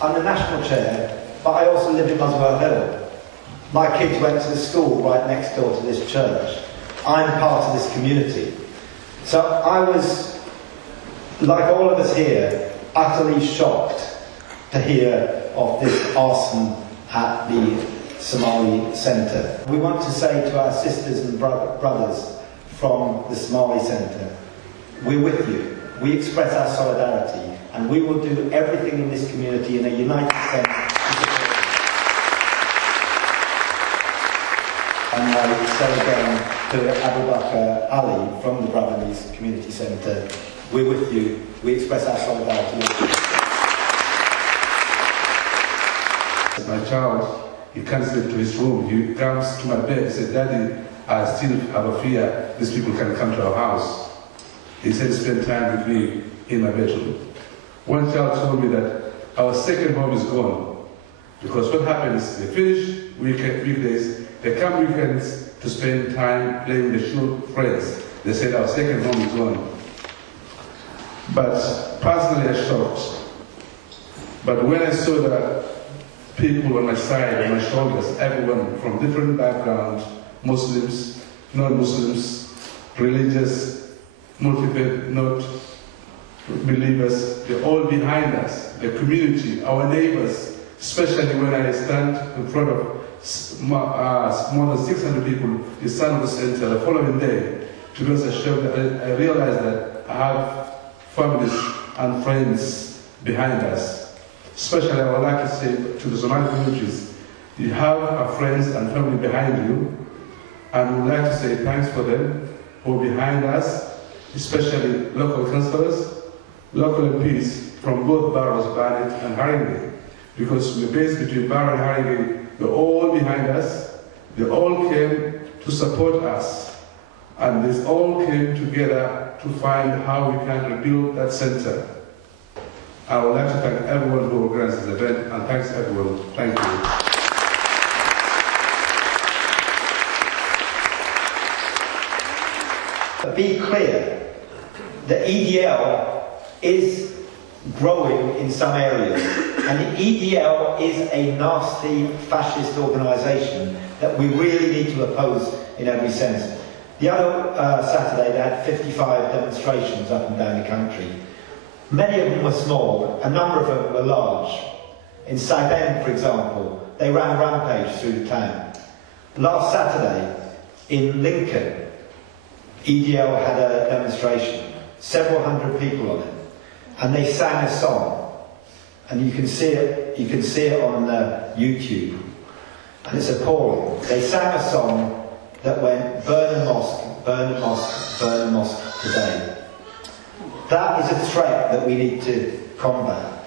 I'm the national chair, but I also live in Muswell Hill. My kids went to the school right next door to this church. I'm part of this community. So I was, like all of us here, utterly shocked to hear of this arson at the Somali centre. We want to say to our sisters and brothers from the Somali centre, we're with you. We express our solidarity, and we will do everything in this community in a united sense to support you. And I say again to Abu Bakr Ali from the Brotherly's Community Centre, we're with you. We express our solidarity. My child, he can't sleep to his room. He comes to my bed and says, Daddy, I still have a fear these people can come to our house. He said, spend time with me in my bedroom. One child told me that our second home is gone. Because what happens, they finish weekdays, they come weekends to spend time playing with the friends. They said our second home is gone. But personally, I shocked. But when I saw that people on my side, on my shoulders, everyone from different backgrounds, Muslims, non-Muslims, religious, multi-faith, not believers, they're all behind us, the community, our neighbors, especially when I stand in front of more than 600 people in San Center the following day, because I realized that I have families and friends behind us. Especially I would like to say to the Somali communities, you have our friends and family behind you, and we would like to say thanks for them who are behind us, especially local councillors, local MPs from both boroughs, Barnet and Haringey, because we're based between Barrow and Haringey. They're all behind us. They all came to support us, and they all came together to find how we can rebuild that centre. I would like to thank everyone who organized this event, and thanks everyone. Thank you. Be clear, the EDL is growing in some areas, and the EDL is a nasty fascist organisation that we really need to oppose in every sense. The other Saturday they had 55 demonstrations up and down the country. Many of them were small, a number of them were large. In Southend, for example, they ran rampage through the town. Last Saturday, in Lincoln, EDL had a demonstration, several hundred people on it, and they sang a song, and you can see it on YouTube, and it's appalling. They sang a song that went, burn a mosque, burn a mosque, burn a mosque today. That is a threat that we need to combat.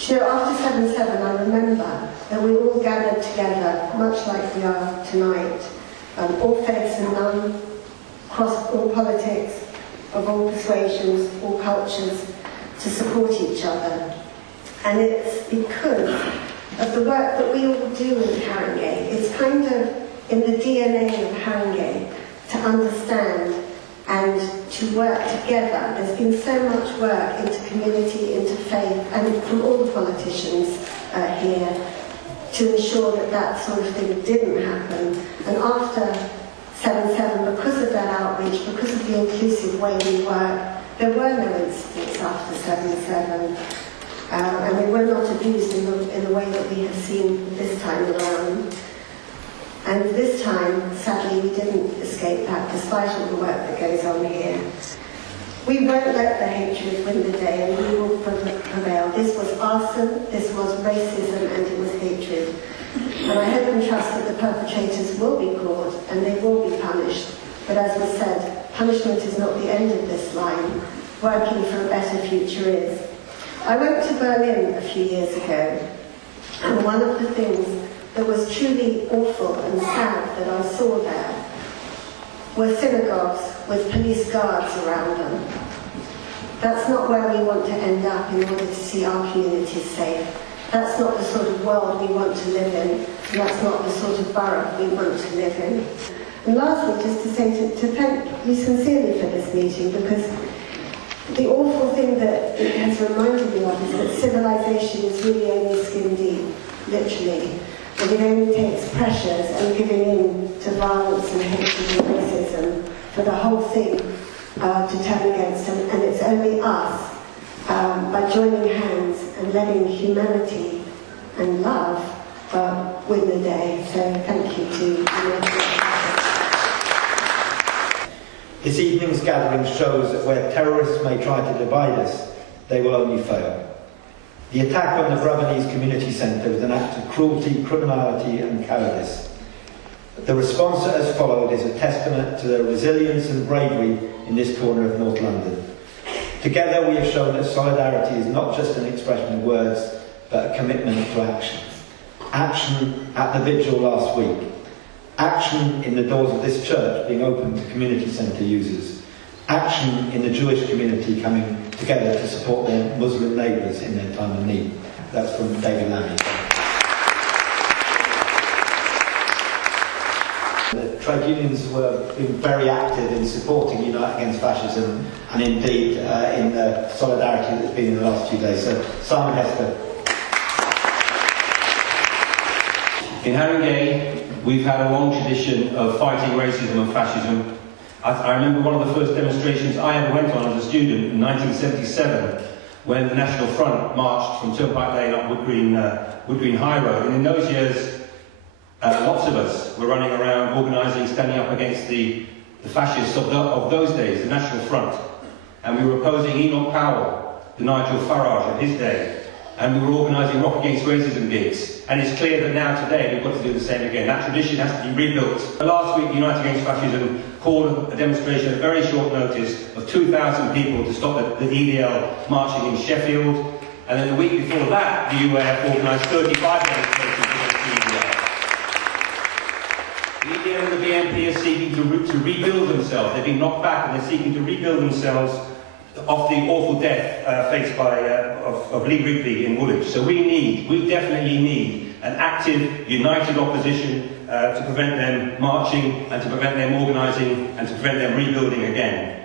You know, after 7/7, I remember that we all gathered together, much like we are tonight, all faiths and none, across all politics, of all persuasions, all cultures, to support each other. And it's because of the work that we all do in Haringey. It's kind of in the DNA of Haringey to understand and to work together. There's been so much work into community, into faith, and from all the politicians here to ensure that that sort of thing didn't happen. And after 7/7, because of that outreach, because of the inclusive way we work, there were no incidents after 7/7, and we were not abused in the way that we have seen this time around. And this time, sadly, we didn't escape that, despite all the work that goes on here. We won't let the hatred win the day, and we will prevail. This was arson, this was racism, and it was hatred. And I hope and trust that the perpetrators will be caught and they will be punished. But as was said, punishment is not the end of this line. Working for a better future is. I went to Berlin a few years ago, and one of the things that was truly awful and sad that I saw there were synagogues with police guards around them. That's not where we want to end up in order to see our communities safe. That's not the sort of world we want to live in, and that's not the sort of borough we want to live in. And lastly, just to say to thank you sincerely for this meeting, because the awful thing that it has reminded me of is that civilization realisation is really only skin deep, literally. But it only takes pressures and giving in to violence and hatred and racism for the whole thing to turn against them. And it's only us, by joining hands and letting humanity and love win the day. So thank you to you. This evening's gathering shows that where terrorists may try to divide us, they will only fail. The attack on the Brabanese Community Centre was an act of cruelty, criminality and cowardice. The response that has followed is a testament to the resilience and bravery in this corner of North London. Together we have shown that solidarity is not just an expression of words, but a commitment to action. Action at the vigil last week. Action in the doors of this church being opened to community centre users. Action in the Jewish community coming together to support their Muslim neighbours in their time of need. That's from David Lammy. The trade unions were being very active in supporting Unite Against Fascism and indeed in the solidarity that's been in the last few days. So, Simon Hester. In Haringey, we've had a long tradition of fighting racism and fascism. I remember one of the first demonstrations I ever went on as a student in 1977, when the National Front marched from Turnpike Lane up Wood Green High Road. And in those years, lots of us were running around organising, standing up against the fascists of those days, the National Front. And we were opposing Enoch Powell, the Nigel Farage of his day. And we were organising Rock Against Racism gigs. And it's clear that now today we've got to do the same again. That tradition has to be rebuilt. Last week, Unite Against Fascism called a demonstration at very short notice of 2,000 people to stop the EDL marching in Sheffield. And then the week before that, the UAF organised 35 demonstrations against the EDL. The EDL and the BNP are seeking to rebuild themselves. They've been knocked back and they're seeking to rebuild themselves of the awful death faced by of Lee Rigby in Woolwich. So we definitely need an active, united opposition to prevent them marching and to prevent them organising and to prevent them rebuilding again.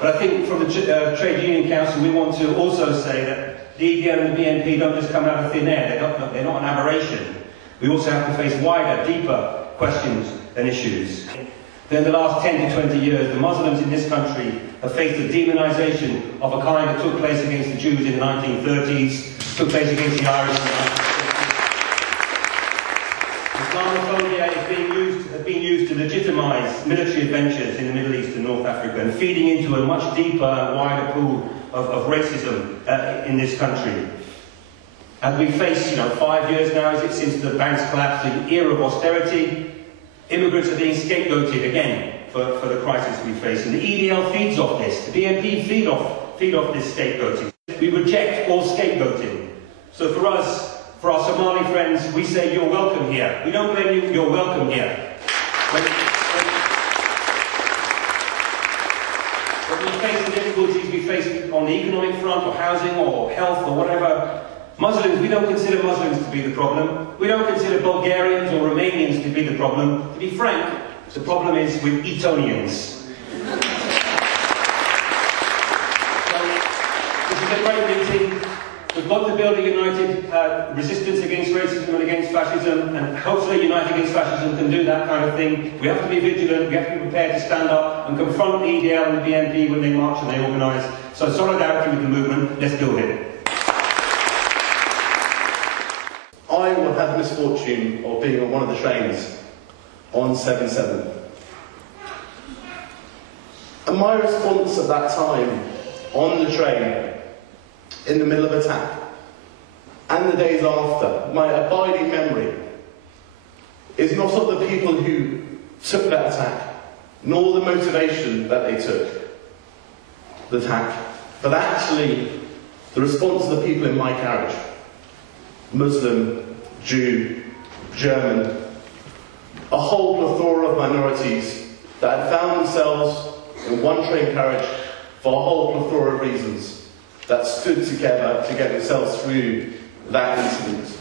But I think from the Trade Union Council we want to also say that the EDL and the BNP don't just come out of thin air, they're not an aberration. We also have to face wider, deeper questions and issues. In the last 10 to 20 years, the Muslims in this country have faced a demonisation of a kind that took place against the Jews in the 1930s, took place against the Irish in the 1950s. Islamophobia has been used to legitimise military adventures in the Middle East and North Africa and feeding into a much deeper and wider pool of racism in this country. As we face, 5 years now, is it since the bank's collapse, the era of austerity, immigrants are being scapegoated again for the crisis we face. And the EDL feeds off this. The BNP feed off this scapegoating. We reject all scapegoating. So for us, for our Somali friends, we say you're welcome here. We don't blame you, you're welcome here. When we face the difficulties we face on the economic front or housing or health or whatever, Muslims, we don't consider Muslims to be the problem. We don't consider Bulgarians or Romanians to be the problem. To be frank, the problem is with Etonians. So, this is a great meeting. We've got to build a united resistance against racism and against fascism, and hopefully Unite Against Fascism can do that kind of thing. We have to be vigilant, we have to be prepared to stand up and confront the EDL and the BNP when they march and they organise. So solidarity with the movement, let's build it. I had the misfortune of being on one of the trains on 7/7. And my response at that time, on the train, in the middle of attack, and the days after, my abiding memory is not of the people who took that attack, nor the motivation that they took the attack, but actually the response of the people in my carriage. Muslim, Jew, German, a whole plethora of minorities that had found themselves in one train carriage for a whole plethora of reasons, that stood together to get themselves through that incident.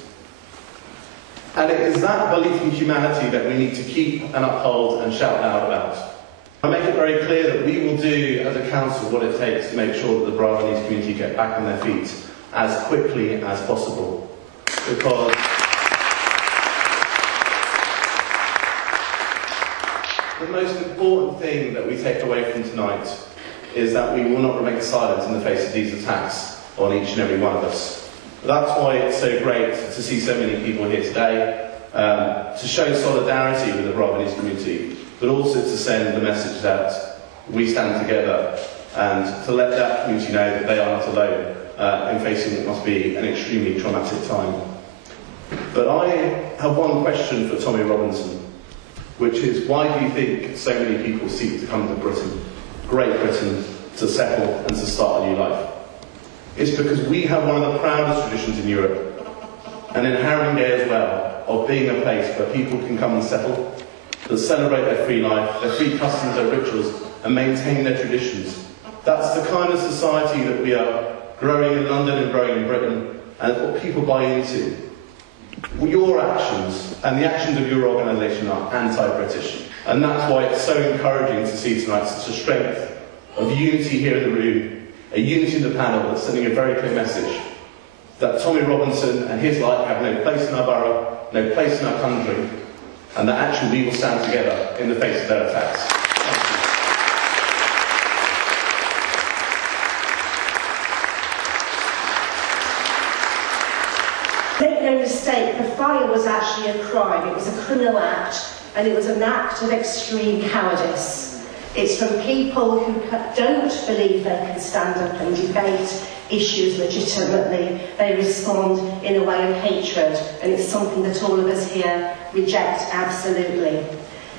And it is that belief in humanity that we need to keep and uphold and shout loud about. I make it very clear that we will do, as a council, what it takes to make sure that the Brabanese community get back on their feet as quickly as possible. Because the most important thing that we take away from tonight is that we will not remain silent in the face of these attacks on each and every one of us. That's why it's so great to see so many people here today, to show solidarity with the Brahminese community, but also to send the message that we stand together and to let that community know that they are not alone in facing what must be an extremely traumatic time. But I have one question for Tommy Robinson, which is, why do you think so many people seek to come to Britain, Great Britain, to settle and to start a new life? It's because we have one of the proudest traditions in Europe, and in Haringey as well, of being a place where people can come and settle, that celebrate their free life, their free customs, their rituals, and maintain their traditions. That's the kind of society that we are growing in London and growing in Britain, and it's what people buy into. Your actions and the actions of your organisation are anti-British, and that's why it's so encouraging to see tonight such a strength of unity here in the room, a unity in the panel that's sending a very clear message that Tommy Robinson and his like have no place in our borough, no place in our country, and that actually we will stand together in the face of their attacks. Make no mistake, the fire was actually a crime. It was a criminal act, and it was an act of extreme cowardice. It's from people who don't believe they can stand up and debate issues legitimately. They respond in a way of hatred, and it's something that all of us here reject absolutely.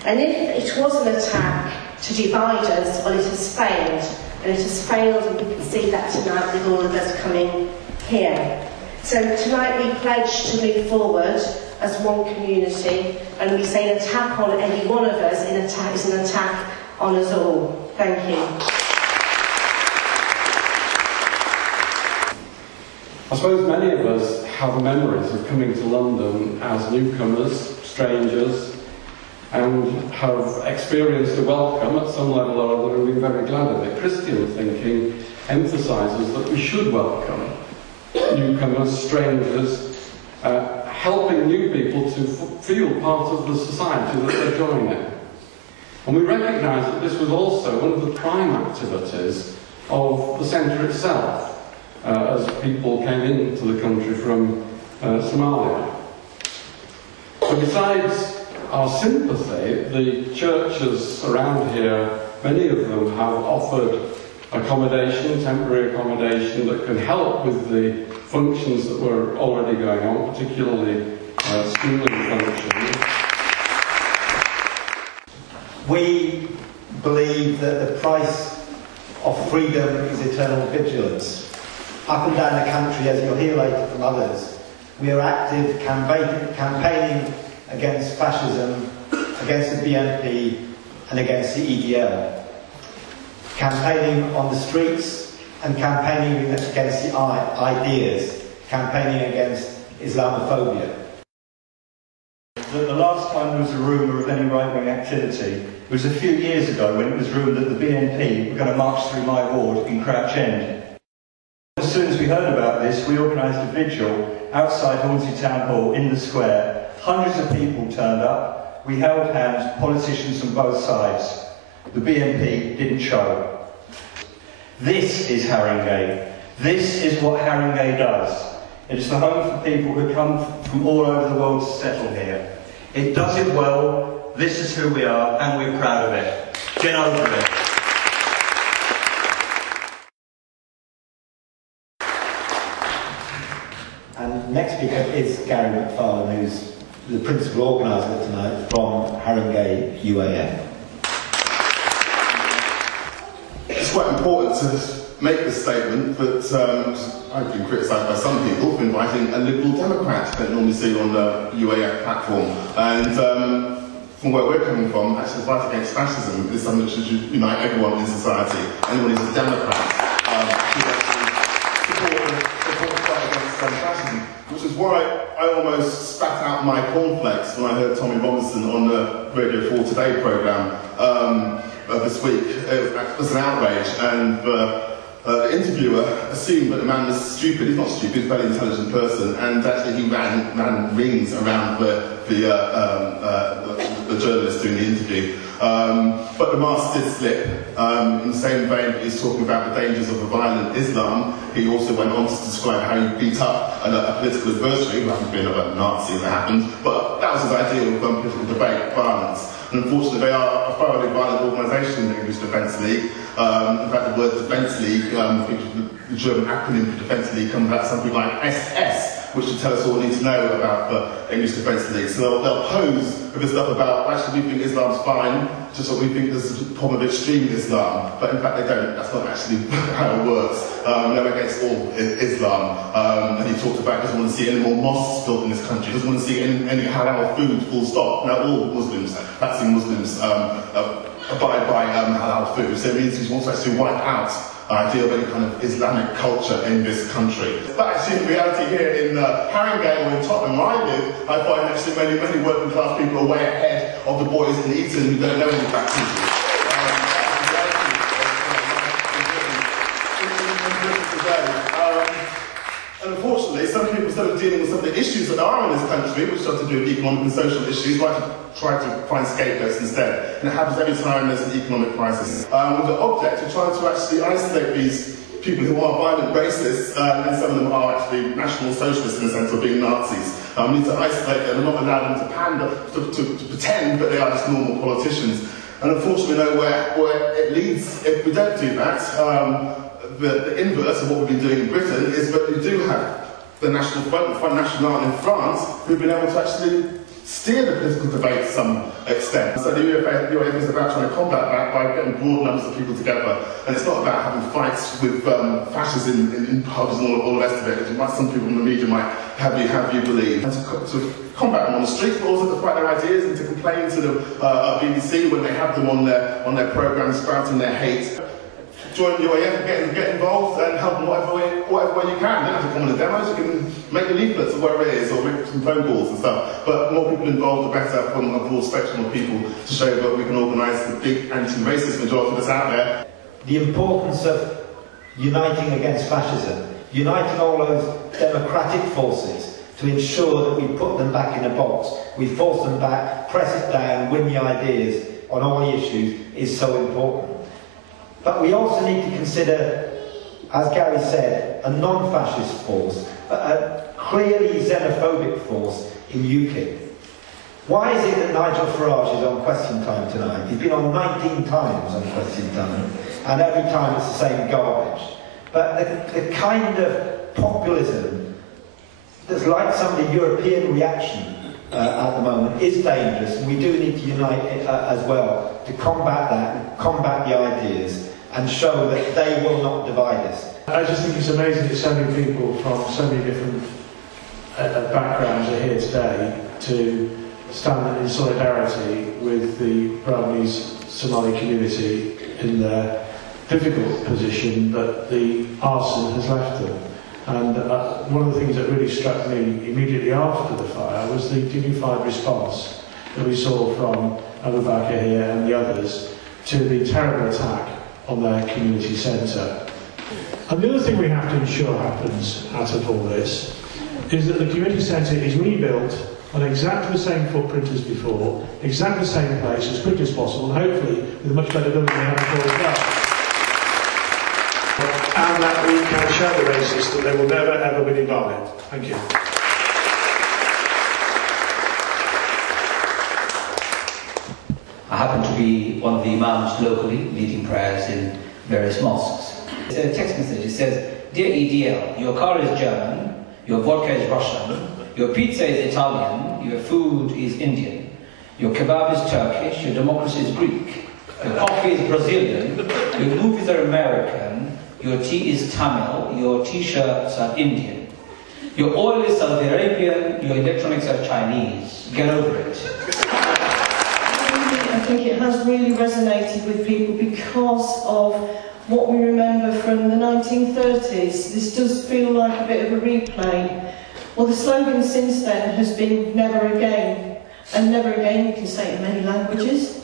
And if it was an attack to divide us, well, it has failed. And it has failed, and we can see that tonight with all of us coming here. So tonight we pledge to move forward as one community, and we say an attack on any one of us is an attack on us all. Thank you. I suppose many of us have memories of coming to London as newcomers, strangers, and have experienced a welcome at some level or other and been very glad of it. Christian thinking emphasises that we should welcome newcomers, strangers, helping new people to feel part of the society that they're joining. And we recognise that this was also one of the prime activities of the centre itself, as people came into the country from Somalia. So besides our sympathy, the churches around here, many of them have offered accommodation, temporary accommodation, that can help with the functions that were already going on, particularly schooling functions. We believe that the price of freedom is eternal vigilance. Up and down the country, as you'll hear later from others, we are active campaigning against fascism, against the BNP and against the EDL. Campaigning on the streets and campaigning against the ideas, campaigning against Islamophobia. The last time there was a rumour of any right-wing activity was a few years ago, when it was rumoured that the BNP were going to march through my ward in Crouch End. As soon as we heard about this, we organised a vigil outside Hornsey Town Hall in the square. Hundreds of people turned up. We held hands, politicians on both sides. The BNP didn't show. This is Haringey. This is what Haringey does. It is the home for people who come from all over the world to settle here. It does it well. This is who we are, and we're proud of it. Get over it. And next speaker is Gary McFarlane, who's the principal organiser tonight from Haringey UAF. It's quite important to make this statement, but I've been criticised by some people for inviting a Liberal Democrat that normally see on the UAF platform. And from where we're coming from, actually the fight against fascism is something that should unite everyone in society. Anyone who's a Democrat should actually support the fight against fascism, which is why I almost spat out my cornflakes when I heard Tommy Robinson on the Radio 4 Today programme this week. It was an outrage, and the interviewer assumed that the man was stupid. He's not stupid, he's a very intelligent person, and actually he ran rings around the journalist doing the interview. But the mask did slip. In the same vein, he's talking about the dangers of a violent Islam. He also went on to describe how he beat up a political adversary, who happened to be another Nazi as it happened. But that was his idea of political debate, violence. And unfortunately, they are a thoroughly violent organisation, the English Defence League. In fact, the word Defence League, the German acronym for Defence League, comes out something like SS, which should tell us all we need to know about the English Defence League. So they'll pose with this stuff about, actually, we think Islam's fine, just what we think there's a problem of extreme Islam. But in fact, they don't. That's not actually how it works. They're against all Islam. And he talked about he doesn't want to see any more mosques built in this country. He doesn't want to see any halal food, full stop. Now, all Muslims, practicing Muslims, abide by halal food. So it means he wants to actually wipe out the idea of any kind of Islamic culture in this country. But actually, in reality here in Haringey or in Tottenham, where I live, I find actually many working class people are way ahead of the boys in Eton who don't know any practices. And unfortunately, some people, instead of dealing with some of the issues that are in this country, which have to do with economic and social issues, like to try to find scapegoats instead. And it happens every time there's an economic crisis. With the object of trying to actually isolate these people who are violent racists, and some of them are actually national socialists in the sense of being Nazis. We need to isolate them and not allow them to pander, to pretend that they are just normal politicians. And unfortunately, we know where it leads if we don't do that. The inverse of what we've been doing in Britain is that we do have the National Front, the Front National in France, who've been able to actually steer the political debate to some extent. So the UAF is about trying to combat that by getting broad numbers of people together. And it's not about having fights with fascists in pubs and all the rest of it, which some people in the media might have you believe. And to combat them on the streets, but also to fight their ideas and to complain to the BBC when they have them on their programmes spouting their hate. Join the UAF and get involved and help in whatever way you can. You don't have to come on the demos, you can make the leaflets or whatever it is, or make some phone calls and stuff. But the more people involved, the better from a broad spectrum of people to show that we can organise the big anti-racist majority that's out there. The importance of uniting against fascism, uniting all those democratic forces to ensure that we put them back in a box, we force them back, press it down, win the ideas on all the issues is so important. But we also need to consider, as Gary said, a non-fascist force, a clearly xenophobic force in UKIP. Why is it that Nigel Farage is on Question Time tonight? He's been on 19 times on Question Time, and every time it's the same garbage. But the kind of populism that's like some of the European reaction at the moment is dangerous, and we do need to unite as well to combat that, and combat the ideas, and show that they will not divide us. I just think it's amazing that so many people from so many different backgrounds are here today to stand in solidarity with the Burmese Somali community in their difficult position that the arson has left them. And one of the things that really struck me immediately after the fire was the dignified response that we saw from Abu Bakr here and the others to the terrible attack on their community centre. And the other thing we have to ensure happens out of all this is that the community centre is rebuilt on exactly the same footprint as before, exactly the same place as quickly as possible, and hopefully with a much better building than we had before as well. And that we can show the racists that they will never ever be divided. Thank you. I happen to be one of the imams locally, leading prayers in various mosques. It's a text message. It says, "Dear EDL, your car is German, your vodka is Russian, your pizza is Italian, your food is Indian, your kebab is Turkish, your democracy is Greek, your coffee is Brazilian, your movies are American, your tea is Tamil, your t-shirts are Indian, your oil is Saudi Arabian, your electronics are Chinese. Get over it." I think it has really resonated with people because of what we remember from the 1930s. This does feel like a bit of a replay. Well, the slogan since then has been "Never Again," and "Never Again" you can say in many languages,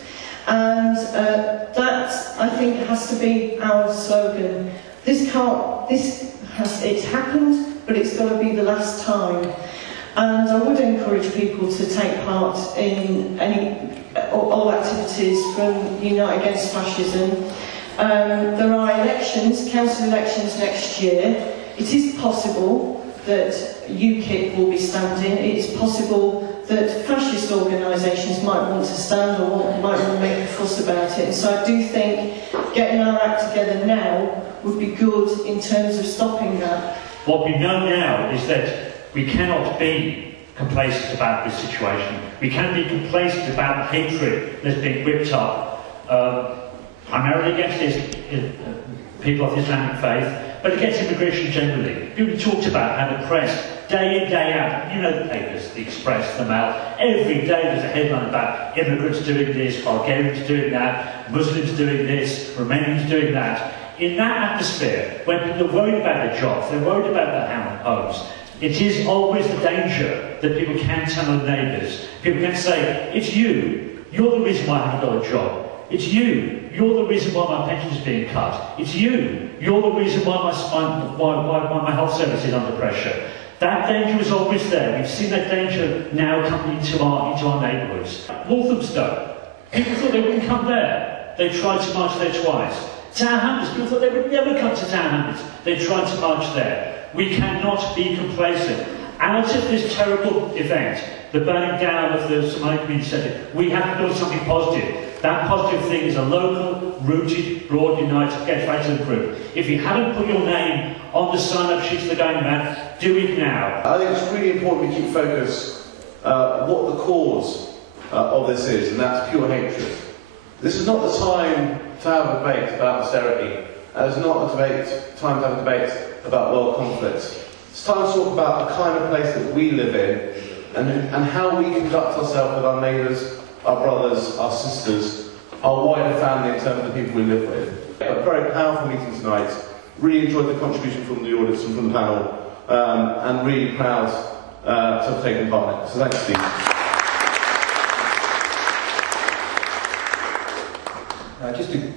and that I think has to be our slogan. It's happened, but it's got to be the last time. And I would encourage people to take part in all activities from Unite Against Fascism. There are elections, council elections next year. It is possible that UKIP will be standing. It is possible that fascist organisations might want to stand or might want to make a fuss about it. And so I do think getting our act together now would be good in terms of stopping that. What we know now is that we cannot be complacent about this situation. We can be complacent about the hatred that's being whipped up, primarily against people of Islamic faith, but against immigration generally. People talked about how the press, day in, day out, you know the papers, the Express, the Mail, every day there's a headline about immigrants doing this, Bulgarians doing that, Muslims doing this, Romanians doing that. In that atmosphere, when people are worried about their jobs, they're worried about their homes, it is always the danger that people can tell their neighbours. People can say, it's you, you're the reason why I haven't got a job. It's you, you're the reason why my pension is being cut. It's you, you're the reason why my health service is under pressure. That danger is always there. We've seen that danger now coming into our neighbourhoods. Walthamstow, people thought they wouldn't come there. They tried to march there twice. Tower Hamlets, people thought they would never come to Tower Hamlets. They tried to march there. We cannot be complacent. Out of this terrible event, the burning down of the Somali Community Centre, we have to build something positive. That positive thing is a local, rooted, broad, united, get right to the group. If you haven't put your name on the sign-up sheets for the going man, do it now. I think it's really important we keep focused what the cause of this is, and that's pure hatred. This is not the time to have a debate about austerity. It's not time to have a debate about world conflicts. It's time to talk about the kind of place that we live in and how we conduct ourselves with our neighbours, our brothers, our sisters, our wider family in terms of the people we live with. A very powerful meeting tonight. Really enjoyed the contribution from the audience and from the panel, and really proud to have taken part in it. So thanks, Steve.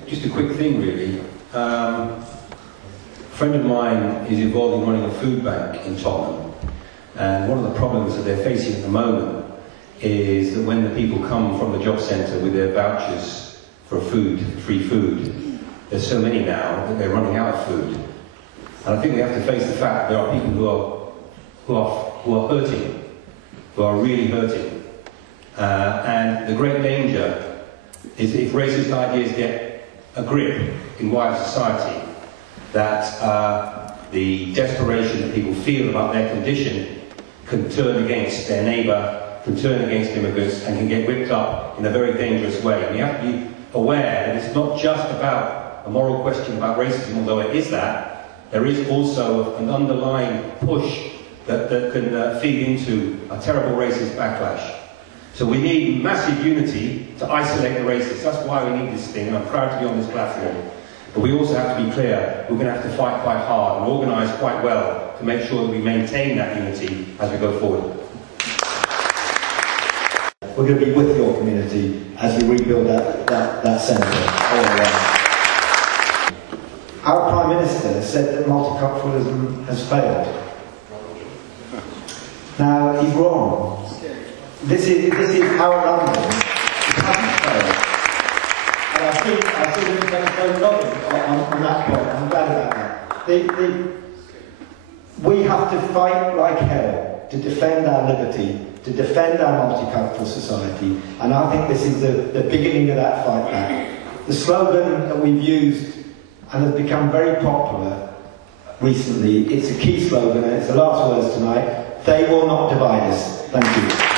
Just a quick thing, really. A friend of mine is involved in running a food bank in Tottenham, and one of the problems that they're facing at the moment is that when the people come from the job centre with their vouchers for food, free food, there's so many now that they're running out of food. And I think we have to face the fact that there are people who are hurting, who are really hurting. And the great danger is if racist ideas get a grip in wider society, that the desperation that people feel about their condition can turn against their neighbour, can turn against immigrants, and can get whipped up in a very dangerous way. And you have to be aware that it's not just about a moral question about racism, although it is that. There is also an underlying push that can feed into a terrible racist backlash. So we need massive unity to isolate the racists. That's why we need this thing, and I'm proud to be on this platform. But we also have to be clear, we're going to have to fight quite hard and organise quite well to make sure that we maintain that unity as we go forward. We're going to be with your community as we rebuild that centre all around. Our Prime Minister has said that multiculturalism has failed. Now, he's wrong. This is our London. It hasn't failed. And I think we've done so well on that point. I'm glad about that. We have to fight like hell to defend our liberty, to defend our multicultural society, and I think this is the beginning of that fight back. The slogan that we've used and has become very popular recently, it's a key slogan and it's the last words tonight: they will not divide us. Thank you.